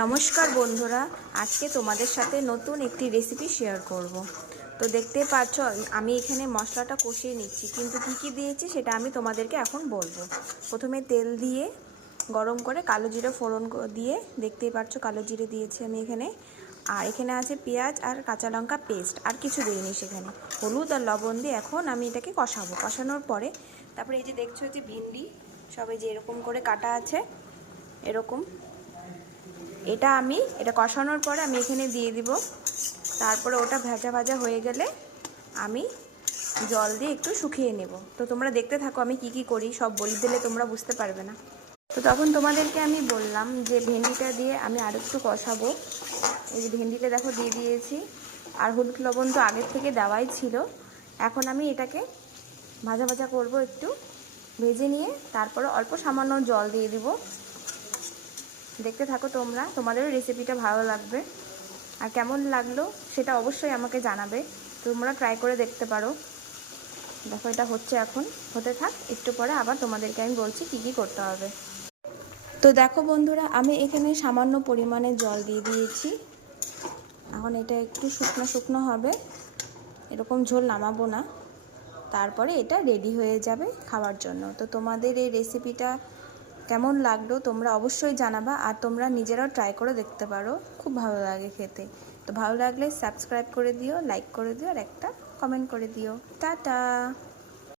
নমস্কার বন্ধুরা, আজকে তোমাদের সাথে নতুন একটি রেসিপি শেয়ার করব। তো দেখতেই পাচ্ছ আমি এখানে মশলাটা কষিয়ে নিচ্ছি, কিন্তু কী কী দিয়েছি সেটা আমি তোমাদেরকে এখন বলবো। প্রথমে তেল দিয়ে গরম করে কালো জিরে ফোড়ন দিয়ে, দেখতেই পাচ্ছ কালো জিরে দিয়েছি আমি এখানে। আর এখানে আছে পেঁয়াজ আর কাঁচা লঙ্কা পেস্ট, আর কিছু দিইনি সেখানে। হলুদ আর লবণ দিয়ে এখন আমি এটাকে কষাবো। কষানোর পরে তারপরে এই যে দেখছো যে ভিন্ডি সবাই যে এরকম করে কাটা আছে, এরকম এটা কষানোর পরে আমি এখানে দিয়ে দিব। তারপরে ওটা ভাজা ভাজা হয়ে গেলে আমি জল দিয়ে একটু শুকিয়ে নেব। তো তোমরা দেখতে থাকো আমি কি কি করি, সব বলে দিলে তোমরা বুঝতে পারবে না। তো তখন তোমাদেরকে আমি বললাম যে ভেন্ডিটা দিয়ে আমি আর একটু কষাবো। এই যে ভেন্ডিটা দেখো দিয়ে দিয়েছি, আর হলুদ লবণ তো আগের থেকে দেওয়াই ছিল। এখন আমি এটাকে ভাজা ভাজা করব, একটু ভেজে নিয়ে তারপরে অল্প সামান্য জল দিয়ে দিব। দেখতে থাকো তোমরা, তোমাদেরও রেসিপিটা ভালো লাগবে। আর কেমন লাগলো সেটা অবশ্যই আমাকে জানাবে, তোমরা ট্রাই করে দেখতে পারো। দেখো এটা হচ্ছে, এখন হতে থাক, একটু পরে আবার তোমাদেরকে আমি বলছি কি কি করতে হবে। তো দেখো বন্ধুরা, আমি এখানে সামান্য পরিমাণে জল দিয়ে দিয়েছি। এখন এটা একটু শুকনো শুকনো হবে, এরকম ঝোল নামাবো না। তারপরে এটা রেডি হয়ে যাবে খাওয়ার জন্য। তো তোমাদের এই রেসিপিটা কেমন লাগলো তোমরা অবশ্যই জানাবা, আর তোমরা নিজেরাও ট্রাই করে দেখতে পারো, খুব ভালো লাগে খেতে। তো ভালো লাগলে সাবস্ক্রাইব করে দিও, লাইক করে দিও, আর একটা কমেন্ট করে দিও। টাটা।